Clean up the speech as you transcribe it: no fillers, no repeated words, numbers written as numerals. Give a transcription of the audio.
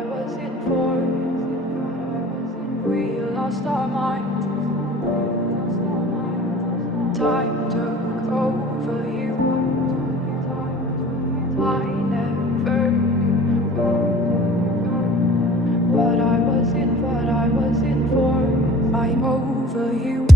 I was in for. We lost our minds. Time took over you. I never knew what I was in for. I'm over you.